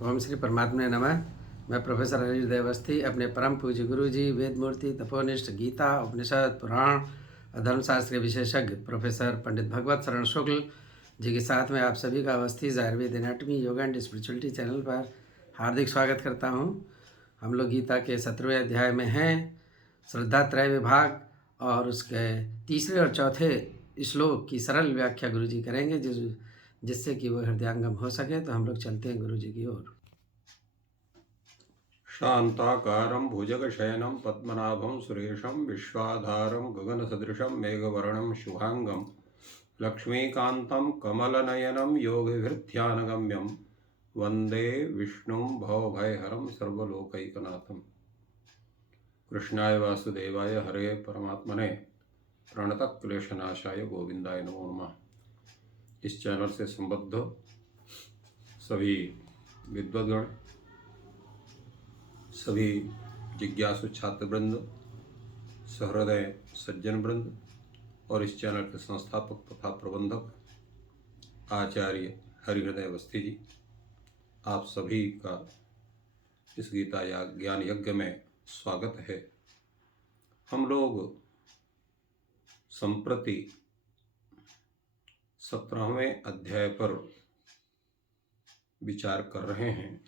ओम श्री परमात्मा नमः। मैं प्रोफेसर हरिहृदय अवस्थी अपने परम पूज्य गुरु जी वेदमूर्ति तपोनिष्ठ गीता उपनिषद पुराण और धर्मशास्त्र के विशेषज्ञ प्रोफेसर पंडित भगवत शरण शुक्ल जी के साथ में आप सभी का Awasthi Ayurveda anatomy yoga and spirituality channel पर हार्दिक स्वागत करता हूँ। हम लोग गीता के 17वें अध्याय में हैं, श्रद्धा त्रय विभाग, और उसके तीसरे और चौथे श्लोक की सरल व्याख्या गुरु जी करेंगे जिससे कि वो हृदयांगम हो सके। तो हम लोग चलते हैं गुरु जी की ओर। शांताकारं भुजगशयनं पद्मनाभं सुरेशं विश्वाधारं गगनसदृशं मेघवर्णं शुभांगं लक्ष्मीकान्तं कमलनयनं योगिभिर्ध्यानगम्यं वन्दे विष्णुं भवभयहरं सर्वलोकैकनाथं। कृष्णाय वासुदेवाय हरे परमात्मने प्रणतक्लेशनाशाय गोविंदाय नमो नमः। इस चैनल से संबद्ध सभी विद्वद्गण, सभी जिज्ञासु छात्र वृंद, सहृदय सज्जन वृंद और इस चैनल के संस्थापक तथा प्रबंधक आचार्य हरिहृदय अवस्थी जी, आप सभी का इस गीता या ज्ञान यज्ञ में स्वागत है। हम लोग संप्रति 17वें अध्याय पर विचार कर रहे हैं।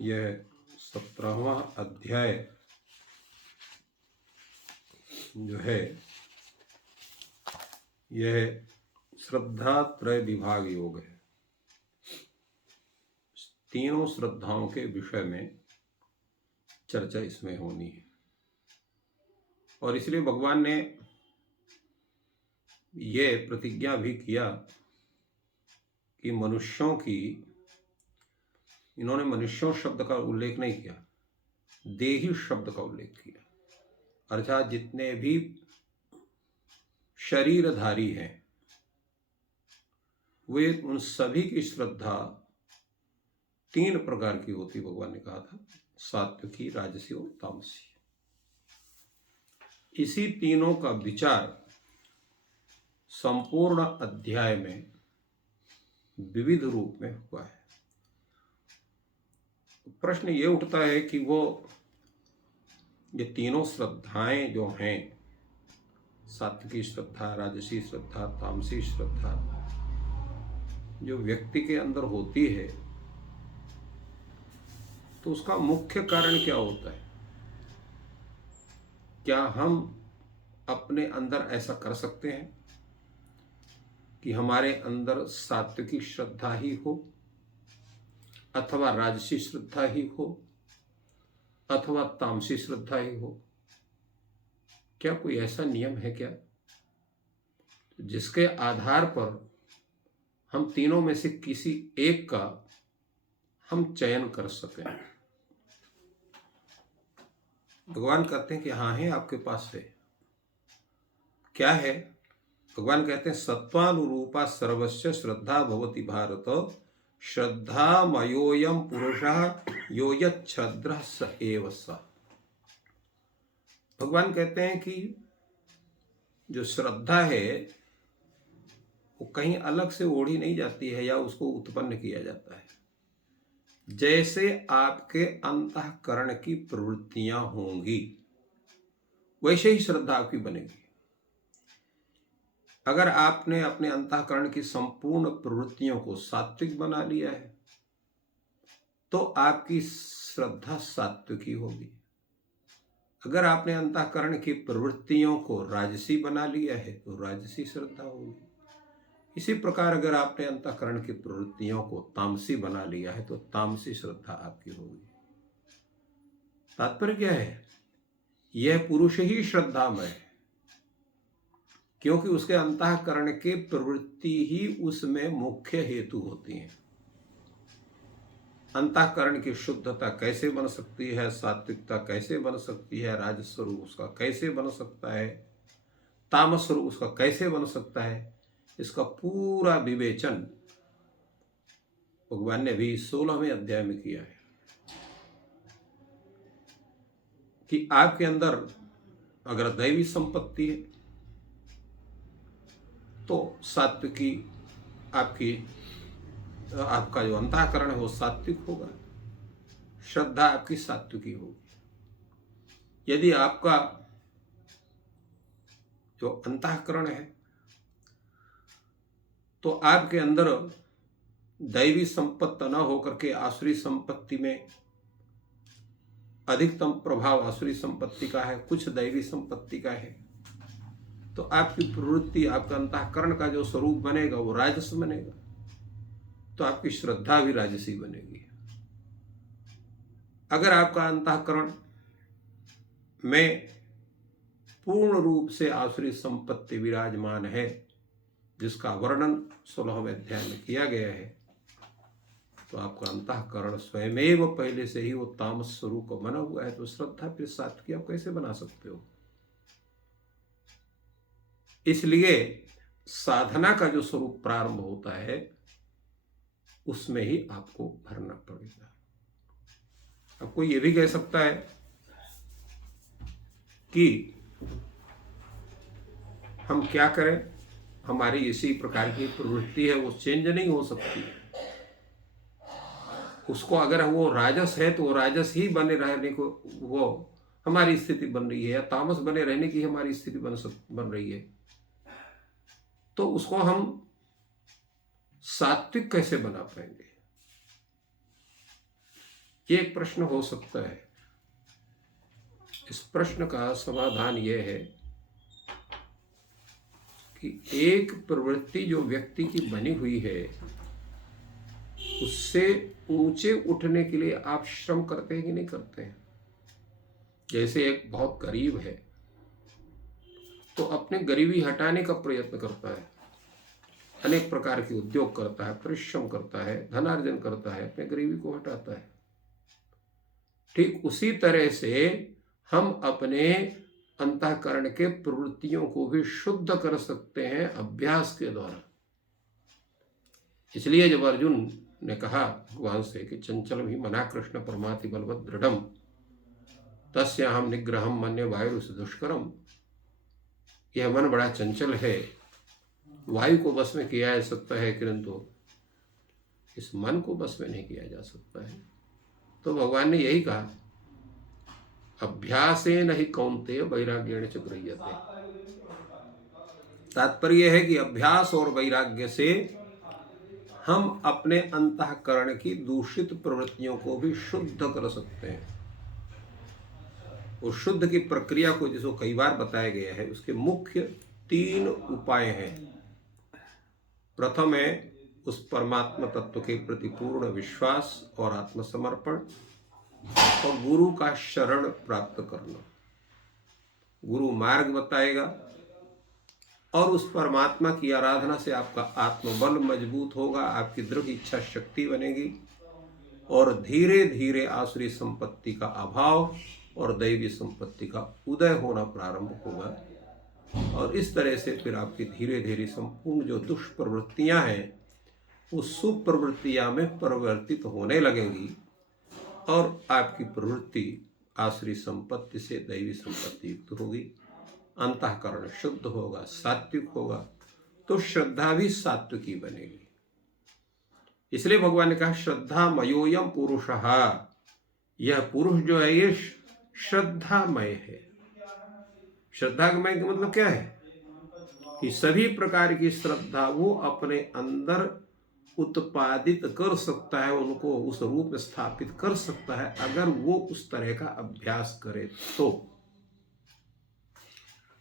यह 17वां अध्याय जो है यह श्रद्धा त्रय विभाग योग है। तीनों श्रद्धाओं के विषय में चर्चा इसमें होनी है और इसलिए भगवान ने ये प्रतिज्ञा भी किया कि मनुष्यों की, इन्होंने मनुष्यों शब्द का उल्लेख नहीं किया, देही शब्द का उल्लेख किया, अर्थात जितने भी शरीरधारी हैं वे उन सभी की श्रद्धा 3 प्रकार की होती, भगवान ने कहा था, सात्विकी, राजसी और तामसी। इसी तीनों का विचार संपूर्ण अध्याय में विविध रूप में हुआ है। प्रश्न ये उठता है कि वो ये तीनों श्रद्धाएं जो हैं, सात्विकी श्रद्धा, राजसी श्रद्धा, तामसी श्रद्धा, जो व्यक्ति के अंदर होती है तो उसका मुख्य कारण क्या होता है? क्या हम अपने अंदर ऐसा कर सकते हैं कि हमारे अंदर सात्विकी श्रद्धा ही हो, अथवा राजसी श्रद्धा ही हो, अथवा तामसी श्रद्धा ही हो? क्या कोई ऐसा नियम है क्या जिसके आधार पर हम तीनों में से किसी एक का हम चयन कर सकें? भगवान कहते हैं कि हाँ है, आपके पास है। क्या है? भगवान कहते हैं सत्वानुरूपा सर्वस्य श्रद्धा भवति भारत, श्रद्धा मयोयम पुरुषः यो यच्छद्रः स एव स। भगवान कहते हैं कि जो श्रद्धा है वो कहीं अलग से ओढ़ी नहीं जाती है या उसको उत्पन्न किया जाता है। जैसे आपके अंतःकरण की प्रवृत्तियां होंगी वैसे ही श्रद्धा आपकी बनेगी। अगर आपने अपने अंतःकरण की संपूर्ण प्रवृत्तियों को सात्विक बना लिया है तो आपकी श्रद्धा सात्विकी होगी। अगर आपने अंतःकरण की प्रवृत्तियों को राजसी बना लिया है तो राजसी श्रद्धा होगी। इसी प्रकार अगर आपने अंतःकरण की प्रवृत्तियों को तामसी बना लिया है तो तामसी श्रद्धा आपकी होगी। तात्पर्य क्या है? यह पुरुष ही श्रद्धामय है क्योंकि उसके अंतःकरण के प्रवृत्ति ही उसमें मुख्य हेतु होती हैं। अंतःकरण की शुद्धता कैसे बन सकती है, सात्विकता कैसे बन सकती है, राजस स्वरूप उसका कैसे बन सकता है, तामस स्वरूप उसका कैसे बन सकता है, इसका पूरा विवेचन भगवान ने भी 16वें अध्याय में किया है कि आपके अंदर अगर दैवी संपत्ति है तो सात्विकी आपकी आपका जो अंतःकरण है वो सात्विक होगा, श्रद्धा आपकी सात्विकी होगी। यदि आपका जो अंतःकरण है तो आपके अंदर दैवी संपत्ति न होकर के आसुरी संपत्ति में अधिकतम प्रभाव आसुरी संपत्ति का है, कुछ दैवी संपत्ति का है, तो आपकी प्रवृत्ति, आपका अंतःकरण का जो स्वरूप बनेगा वो राजस बनेगा, तो आपकी श्रद्धा भी राजसी बनेगी। अगर आपका अंतःकरण में पूर्ण रूप से आसुरी संपत्ति विराजमान है, जिसका वर्णन 16वें अध्याय में किया गया है, तो आपका अंतःकरण स्वयमेव पहले से ही वो तामस स्वरूप को बना हुआ है, तो श्रद्धा फिर सात्विक आप कैसे बना सकते हो? इसलिए साधना का जो स्वरूप प्रारंभ होता है उसमें ही आपको भरना पड़ेगा। अब कोई ये भी कह सकता है कि हम क्या करें, हमारी इसी प्रकार की प्रवृत्ति है, वो चेंज नहीं हो सकती। उसको अगर वो राजस है तो वो राजस ही बने रहने को वो हमारी स्थिति बन रही है, या तामस बने रहने की हमारी स्थिति बन रही है, तो उसको हम सात्विक कैसे बना पाएंगे? ये एक प्रश्न हो सकता है। इस प्रश्न का समाधान यह है कि एक प्रवृत्ति जो व्यक्ति की बनी हुई है, उससे ऊंचे उठने के लिए आप श्रम करते हैं कि नहीं करते हैं? जैसे एक बहुत गरीब है तो अपने गरीबी हटाने का प्रयत्न करता है, अनेक प्रकार के उद्योग करता है, परिश्रम करता है, धनार्जन करता है, अपने गरीबी को हटाता है। ठीक उसी तरह से हम अपने अंतःकरण के प्रवृत्तियों को भी शुद्ध कर सकते हैं अभ्यास के द्वारा। इसलिए जब अर्जुन ने कहा भगवान से कि चंचल भी मना कृष्ण परमाति बलवत दृढ़म तस्याहम निग्रहम मन्ये वायु दुष्करम, यह मन बड़ा चंचल है, वायु को बस में किया जा सकता है किंतु इस मन को बस में नहीं किया जा सकता है। तो भगवान ने यही कहा, अभ्यासेन हि कौन्तेय वैराग्येण च गृह्यते। तात्पर्य है कि अभ्यास और वैराग्य से हम अपने अंतःकरण की दूषित प्रवृत्तियों को भी शुद्ध कर सकते हैं। उस शुद्ध की प्रक्रिया को जिसको कई बार बताया गया है, उसके मुख्य 3 उपाय हैं। प्रथम है उस परमात्मा तत्व के प्रति पूर्ण विश्वास और आत्मसमर्पण, और गुरु का शरण प्राप्त करना। गुरु मार्ग बताएगा और उस परमात्मा की आराधना से आपका आत्मबल मजबूत होगा, आपकी दृढ़ इच्छा शक्ति बनेगी, और धीरे धीरे आसुरी संपत्ति का अभाव और दैवी संपत्ति का उदय होना प्रारंभ होगा। और इस तरह से फिर आपकी धीरे धीरे संपूर्ण जो दुष्प्रवृत्तियां हैं उस सुप्रवृत्तियां में परिवर्तित होने लगेंगी, और आपकी प्रवृत्ति आसुरी संपत्ति से दैवी संपत्ति युक्त होगी, अंतःकरण शुद्ध होगा, सात्विक होगा, तो श्रद्धा भी सात्विकी बनेगी। इसलिए भगवान ने कहा श्रद्धा मयोयम पुरुषः, यह पुरुष जो है ये श्रद्धामय है। श्रद्धामय का मतलब क्या है कि सभी प्रकार की श्रद्धा वो अपने अंदर उत्पादित कर सकता है, उनको उस रूप में स्थापित कर सकता है अगर वो उस तरह का अभ्यास करे तो।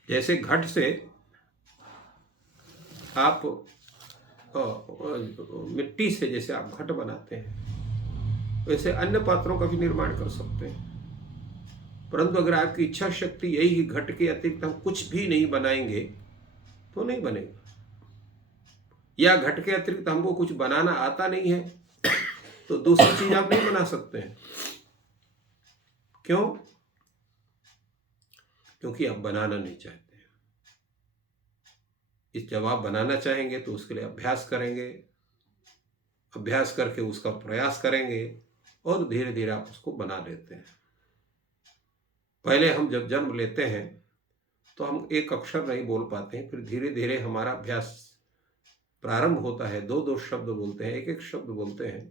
जैसे घट से आप मिट्टी से जैसे आप घट बनाते हैं, वैसे अन्य पात्रों का भी निर्माण कर सकते हैं। परंतु अगर आपकी इच्छा शक्ति यही कि घट के अतिरिक्त हम कुछ भी नहीं बनाएंगे तो नहीं बनेगा, या घट के अतिरिक्त हमको कुछ बनाना आता नहीं है तो दूसरी चीज आप नहीं बना सकते हैं। क्यों? क्योंकि आप बनाना नहीं चाहते हैं। इस जब आप बनाना चाहेंगे तो उसके लिए अभ्यास करेंगे, अभ्यास करके उसका प्रयास करेंगे और धीरे धीरे आप उसको बना लेते हैं। पहले हम जब जन्म लेते हैं तो हम एक अक्षर नहीं बोल पाते हैं, फिर धीरे धीरे हमारा अभ्यास प्रारंभ होता है, दो दो शब्द बोलते हैं, एक एक शब्द बोलते हैं,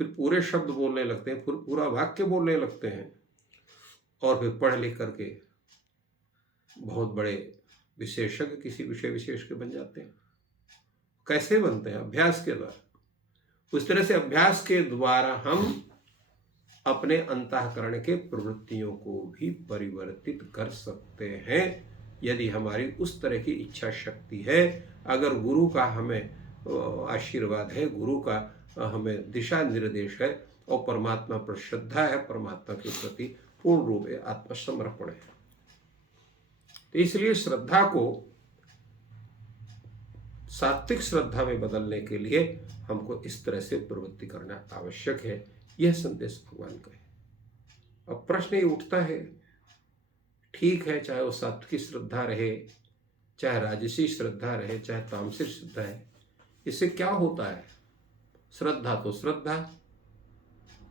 फिर पूरे शब्द बोलने लगते हैं, फिर पूरा वाक्य बोलने लगते हैं, और फिर पढ़ लिख करके बहुत बड़े विशेषज्ञ किसी विषय विशेष के बन जाते हैं। कैसे बनते हैं? अभ्यास के द्वारा। उस तरह से अभ्यास के द्वारा हम अपने अंतःकरण के प्रवृत्तियों को भी परिवर्तित कर सकते हैं, यदि हमारी उस तरह की इच्छा शक्ति है, अगर गुरु का हमें आशीर्वाद है, गुरु का हमें दिशा निर्देश है, और परमात्मा पर श्रद्धा है, परमात्मा के प्रति पूर्ण रूप से आत्मसमर्पण है। तो इसलिए श्रद्धा को सात्विक श्रद्धा में बदलने के लिए हमको इस तरह से प्रवृत्ति करना आवश्यक है। यह संदेश भगवान का है। अब प्रश्न ये उठता है, ठीक है, चाहे वो सात्विक श्रद्धा रहे, चाहे राजसी श्रद्धा रहे, चाहे तामसिक श्रद्धा है, इससे क्या होता है? श्रद्धा तो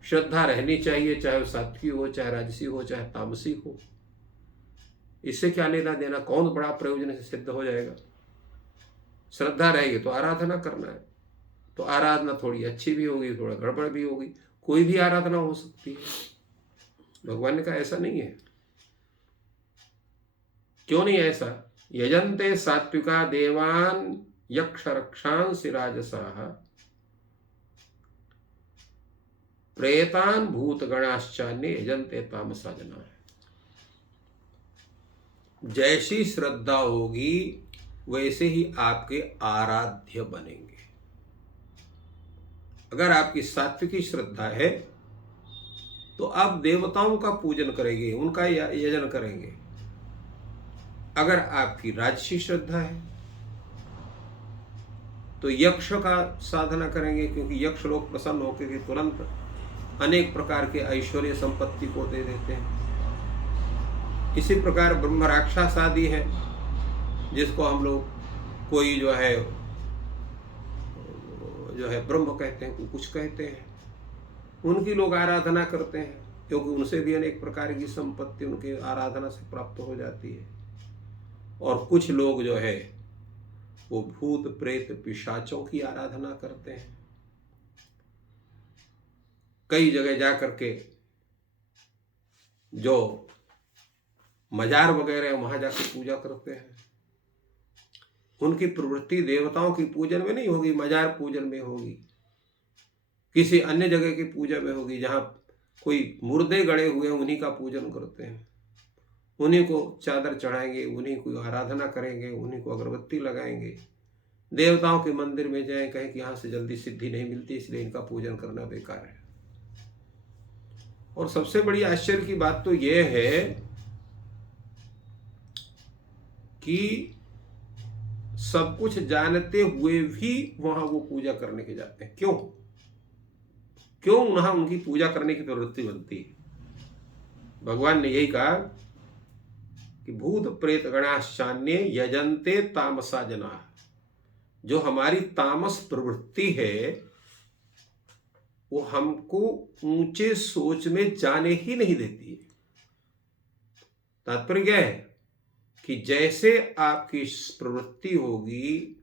श्रद्धा रहनी चाहिए, चाहे वो सात्विक हो, चाहे राजसी हो, चाहे तामसी हो। इससे क्या लेना देना? कौन बड़ा प्रयोजन से सिद्ध हो जाएगा? श्रद्धा रहेगी तो आराधना करना है, तो आराधना थोड़ी अच्छी भी होगी, थोड़ा गड़बड़ भी होगी, कोई भी आराधना हो सकती है। भगवान ने कहा ऐसा नहीं है। क्यों नहीं ऐसा? यजन्ते सात्विका देवान यक्ष रक्षांसि राजसाः प्रेतान भूत गणाश्चान्य यजन्ते तामसा जनाः। जैसी श्रद्धा होगी वैसे ही आपके आराध्य बनेंगे। अगर आपकी सात्विकी श्रद्धा है तो आप देवताओं का पूजन करेंगे, उनका यजन करेंगे। अगर आपकी राजसी श्रद्धा है तो यक्ष का साधना करेंगे, क्योंकि यक्ष लोग प्रसन्न होकर के तुरंत अनेक प्रकार के ऐश्वर्य संपत्ति को दे देते हैं। इसी प्रकार ब्रह्म राक्षस आदि है, जिसको हम लोग कोई जो है ब्रह्म कहते हैं, कुछ कहते हैं, उनकी लोग आराधना करते हैं, क्योंकि उनसे भी अनेक प्रकार की संपत्ति उनके आराधना से प्राप्त हो जाती है। और कुछ लोग जो है वो भूत प्रेत पिशाचों की आराधना करते हैं। कई जगह जा करके जो मजार वगैरह वहां जाकर पूजा करते हैं, उनकी प्रवृत्ति देवताओं की पूजन में नहीं होगी, मजार पूजन में होगी, किसी अन्य जगह की पूजा में होगी, जहां कोई मुर्दे गड़े हुए हैं उन्हीं का पूजन करते हैं, उन्हीं को चादर चढ़ाएंगे, उन्हीं को आराधना करेंगे, उन्हीं को अगरबत्ती लगाएंगे। देवताओं के मंदिर में जाएं, कहें कि यहाँ से जल्दी सिद्धि नहीं मिलती, इसलिए इनका पूजन करना बेकार है। और सबसे बड़ी आश्चर्य की बात तो यह है कि सब कुछ जानते हुए भी वहां वो पूजा करने के जाते हैं। क्यों वहां उनकी पूजा करने की प्रवृत्ति बनती है? भगवान ने यही कहा कि भूत प्रेत गणाश्चान्य यजन्ते तामसा जनाः। जो हमारी तामस प्रवृत्ति है वो हमको ऊंचे सोच में जाने ही नहीं देती है। तात्पर्य क्या है कि जैसे आपकी प्रवृत्ति होगी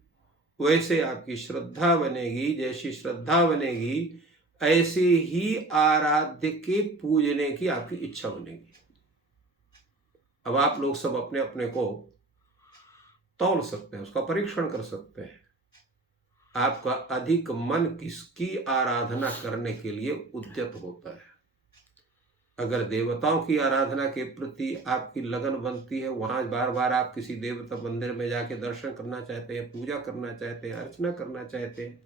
वैसे आपकी श्रद्धा बनेगी, जैसी श्रद्धा बनेगी ऐसे ही आराध्य के पूजने की आपकी इच्छा बनेगी। अब आप लोग सब अपने अपने को तौल सकते हैं, उसका परीक्षण कर सकते हैं। आपका अधिक मन किसकी आराधना करने के लिए उद्यत होता है? अगर देवताओं की आराधना के प्रति आपकी लगन बनती है, वहां बार बार आप किसी देवता मंदिर में जाके दर्शन करना चाहते हैं, पूजा करना चाहते हैं, अर्चना करना चाहते हैं,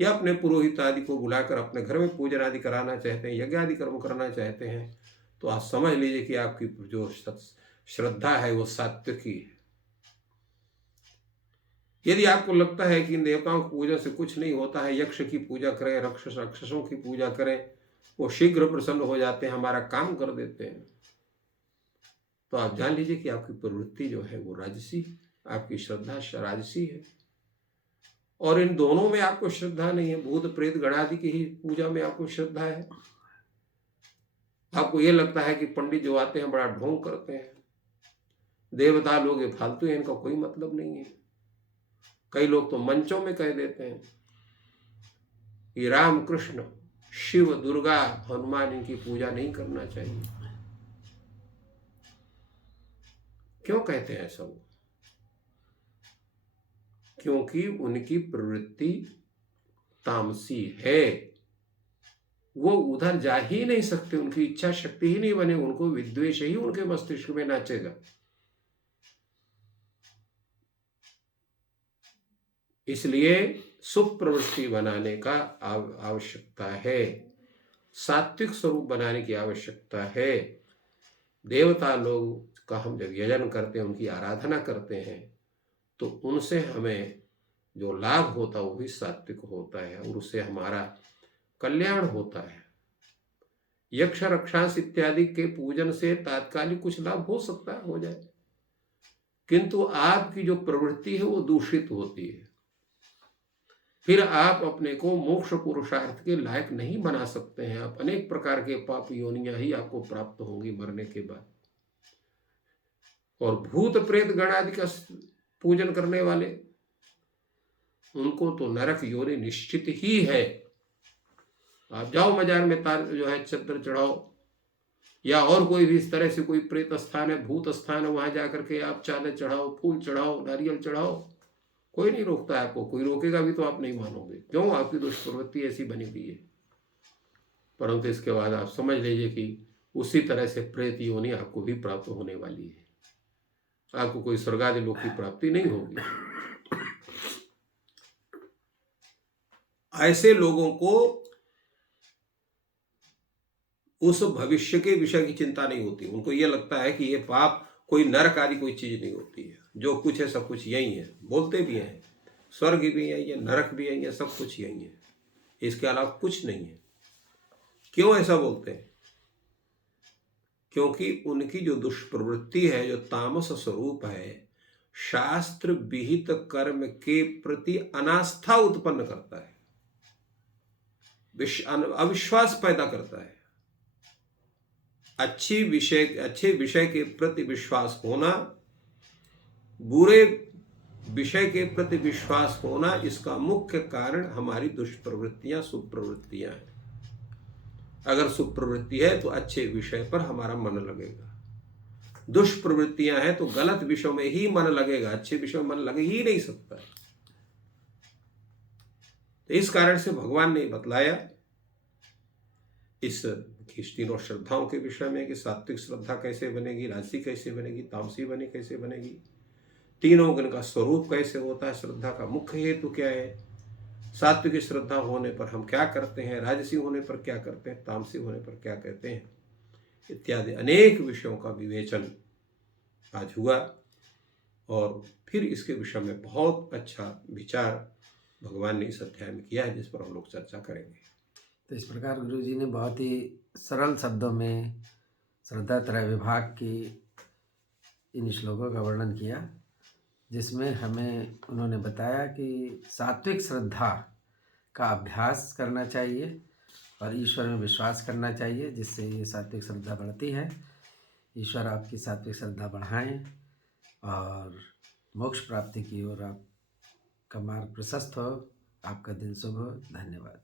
या अपने पुरोहित आदि को बुलाकर अपने घर में पूजन आदि कराना चाहते हैं, यज्ञ आदि कर्म करना चाहते हैं, तो आप समझ लीजिए कि आपकी जो श्रद्धा है वो सात्विकी है। यदि आपको लगता है कि इन देवताओं की पूजा से कुछ नहीं होता है, यक्ष की पूजा करें, राक्षसों की पूजा करें, वो शीघ्र प्रसन्न हो जाते हैं, हमारा काम कर देते हैं, तो आप जान लीजिए कि आपकी प्रवृत्ति जो है वो राजसी, आपकी श्रद्धा राजसी है। और इन दोनों में आपको श्रद्धा नहीं है। भूत प्रेत गणादि की ही पूजा में आपको श्रद्धा है। आपको ये लगता है कि पंडित जो आते हैं बड़ा ढोंग करते हैं, देवता लोग ये फालतू है, इनका कोई मतलब नहीं है। कई लोग तो मंचों में कह देते हैं कि राम कृष्ण शिव दुर्गा हनुमान इनकी पूजा नहीं करना चाहिए। क्यों कहते हैं ऐसा? वो क्योंकि उनकी प्रवृत्ति तामसी है, वो उधर जा ही नहीं सकते, उनकी इच्छा शक्ति ही नहीं बने, उनको विद्वेष ही उनके मस्तिष्क में नाचेगा। इसलिए शुभ प्रवृत्ति बनाने का आवश्यकता है, सात्विक स्वरूप बनाने की आवश्यकता है। देवता लोग का हम जब यजन करते हैं, उनकी आराधना करते हैं, तो उनसे हमें जो लाभ होता है वो भी सात्विक होता है और उससे हमारा कल्याण होता है। यक्ष रक्षांस इत्यादि के पूजन से तात्कालिक कुछ लाभ हो सकता है, हो जाए, किंतु आपकी जो प्रवृत्ति है वो दूषित होती है। फिर आप अपने को मोक्ष पुरुषार्थ के लायक नहीं बना सकते हैं। आप अनेक प्रकार के पाप योनियां ही आपको प्राप्त होंगी मरने के बाद। और भूत प्रेत गण आदि का पूजन करने वाले, उनको तो नरक योनि निश्चित ही है। आप जाओ बाजार में जो है चद्दर चढ़ाओ, या और कोई भी इस तरह से कोई प्रेत स्थान है, भूत स्थान है, वहां जाकर के आप चादर चढ़ाओ, फूल चढ़ाओ, नारियल चढ़ाओ, कोई नहीं रोकता है आपको। कोई रोकेगा भी तो आप नहीं मानोगे, क्यों? आपकी दुष्प्रवृत्ति ऐसी बनी हुई है। परंतु इसके बाद आप समझ लीजिए कि उसी तरह से प्रेत योनि आपको भी प्राप्त होने वाली है। आपको कोई स्वर्ग आदि लोक की प्राप्ति नहीं होगी। ऐसे लोगों को उस भविष्य के विषय की चिंता नहीं होती। उनको ये लगता है कि ये पाप कोई नरक आदि कोई चीज नहीं होती है, जो कुछ है सब कुछ यही है। बोलते भी हैं स्वर्ग भी यही है, नरक भी यही है, सब कुछ यही है, इसके अलावा कुछ नहीं है। क्यों ऐसा बोलते हैं? क्योंकि उनकी जो दुष्प्रवृत्ति है, जो तामस स्वरूप है, शास्त्र विहित कर्म के प्रति अनास्था उत्पन्न करता है, अविश्वास पैदा करता है। अच्छे विषय के प्रति विश्वास होना, बुरे विषय के प्रति विश्वास होना, इसका मुख्य कारण हमारी दुष्प्रवृत्तियां सुप्रवृत्तियां हैं। अगर सुप्रवृत्ति है तो अच्छे विषय पर हमारा मन लगेगा, दुष्प्रवृत्तियां हैं तो गलत विषयों में ही मन लगेगा, अच्छे विषयों में मन लगे ही नहीं सकता। तो इस कारण से भगवान ने बतलाया इस तीनों श्रद्धाओं के विषय में कि सात्विक श्रद्धा कैसे बनेगी, राजसी कैसे बनेगी, तामसी बने कैसे बनेगी, तीनों गुण का स्वरूप कैसे होता है, श्रद्धा का मुख्य हेतु क्या है, सात्विक श्रद्धा होने पर हम क्या करते हैं, राजसी होने पर क्या करते हैं, तामसी होने पर क्या कहते हैं, इत्यादि अनेक विषयों का विवेचन आज हुआ। और फिर इसके विषय में बहुत अच्छा विचार भगवान ने इस अध्याय में किया है, जिस पर हम लोग चर्चा करेंगे। तो इस प्रकार गुरु जी ने बहुत ही सरल शब्दों में श्रद्धा त्रय विभाग की इन श्लोकों का वर्णन किया, जिसमें हमें उन्होंने बताया कि सात्विक श्रद्धा का अभ्यास करना चाहिए और ईश्वर में विश्वास करना चाहिए, जिससे ये सात्विक श्रद्धा बढ़ती है। ईश्वर आपकी सात्विक श्रद्धा बढ़ाएं और मोक्ष प्राप्ति की ओर आपका मार्ग प्रशस्त हो। आपका दिन शुभ हो। धन्यवाद।